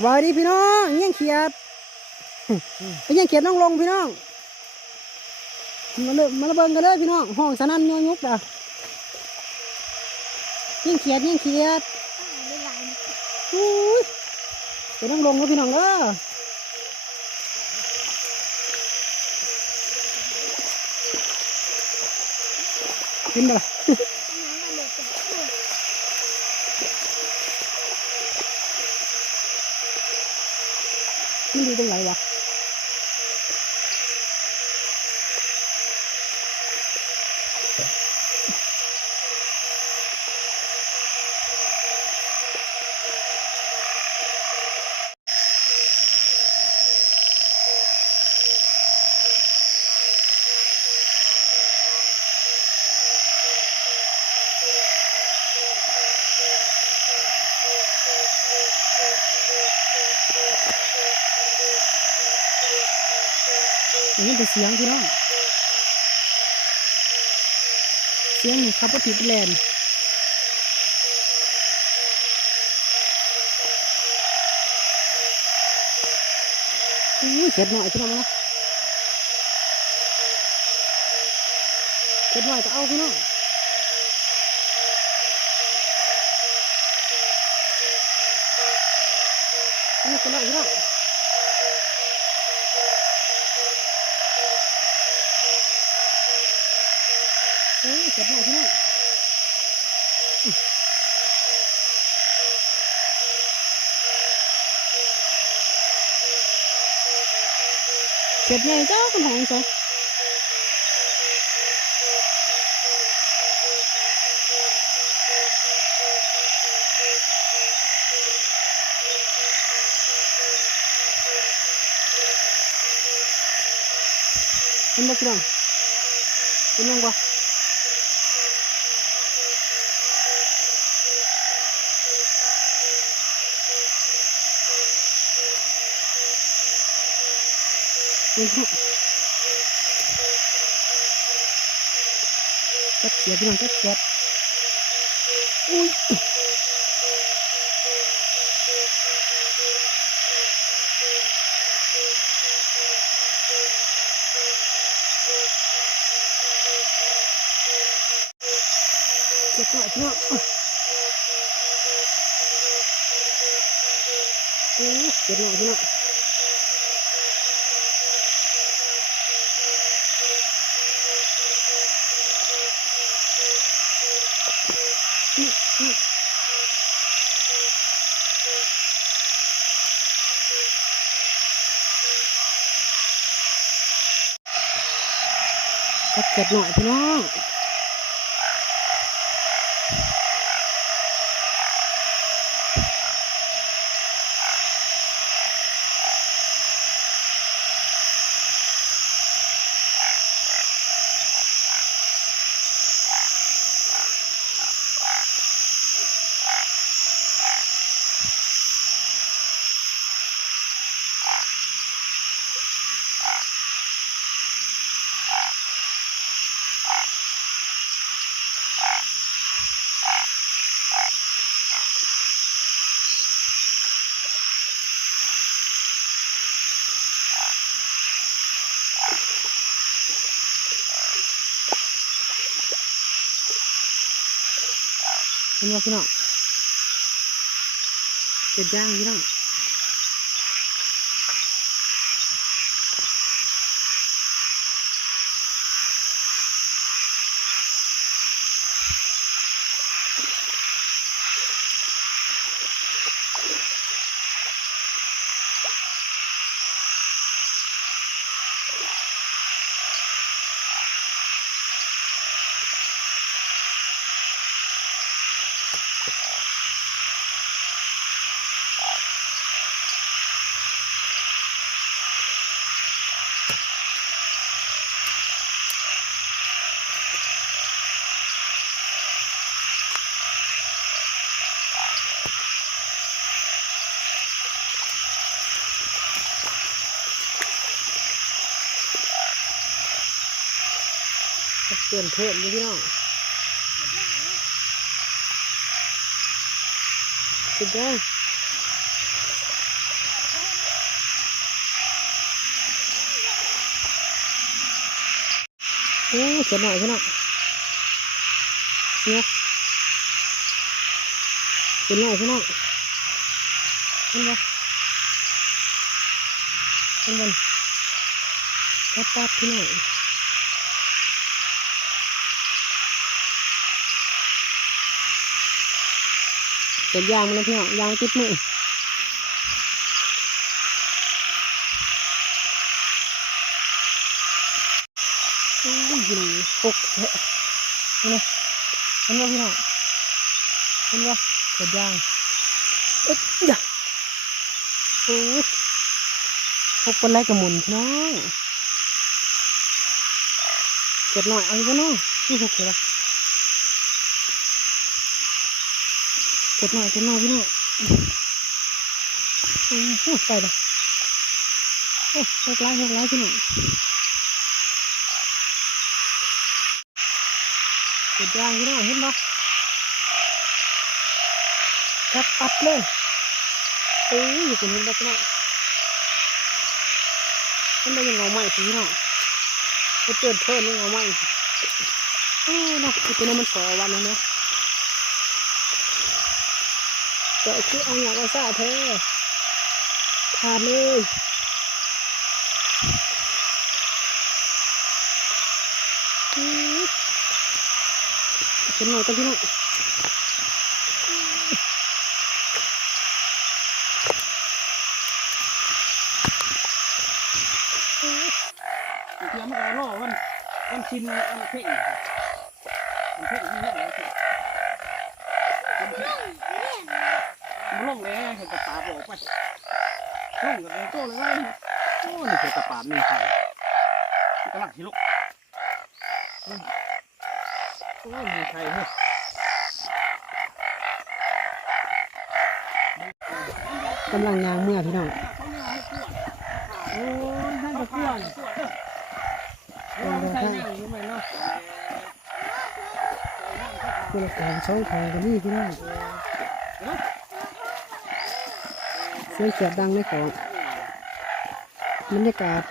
สบายดีพี่น้องเงี้ยงเขียดเงี้ยงเขียดน้องลงพี่น้องมาระเบิงกันเลยพี่น้องห้องสนั่นยัวยุบด่ะเงี้ยงเขียดอุ้ยเดี๋ยวน้องลงแล้วพี่น้องเด้อกินบ่ล่ะมันดูตรงไหนวะนี่เป็นเสียงพี่น้องเสียงนี่ขับรถติดแลนอุ้ยเข็ดหน่อยพี่น้องนะเข็ดหน่อยก็เอาพี่น้องอันนี้เข็ดหน่อยพี่น้องเข็ดหน่อยพี่น้องเข็ดใหญ่เจ้าคุณหงส์สิเป็นบ่พี่น้องเป็นยังบ่จับเขียดพี่น้องจับเขียดอุ้ยเจ็บหน่อยพี่น้องเจ็บหน่อยพี่น้องจับเจ็บหน่อยพี่น้องเป็นว่าพี่น้องเจ็บย่างพี่น้องเปลี่ยนเพศเลยพี่น้องสุดยอด โอ้เสียหน่อยพี่น้องเนี่ยเสียหน่อยพี่น้องเห็นไหมเห็นบนปั๊บพี่น้องเสียยางมันเลยพี่น้องยางติดมือโอ้ยพี่น้องปกเถอะเห็นไหมเห็นไหมพี่น้องเห็นไหมเสียยางเอ๊ะอย่าโอ้ยพกเป็นไรกับหมุนพี่น้องเก็บหน่อยเอาอีกน้องที่หกเลยเก็บหน่อยพี่น้องโอ้โหใส่เลยโอ้หกไล่พี่น้องเก็บยางพี่น้องเห็นปะจับปัดเลยโอ้ยอยู่ตรงนี้พี่น้องมันได้ยังเงาไหมพี่น้องมันเกิดเพิ่มยังเงาไหมโอ้เนาะตัวนี้มันสอวันนึงเนาะก็คือเอาอย่างเอาซะเธอทานเลยเป็นหน่อยกันพี่น้องเทียมมันก็รอวันชินวันเพ่งนี่แหละมันล่องเลยเห็นตะปาบอกไปล่องกับโต้เลยโอ้นี่เห็นตะปาไม่ใช่กำลังหิลุโอ้ไม่ใช่เฮ้ยกำลังยางเมื่อพี่น้องโอ้ยท่านตะกั่วใส่ยังรู้ไหมเนาะตัวละการช่องทางกันนี่พี่น้องเสียงเสียบดังในของบรรยากาศ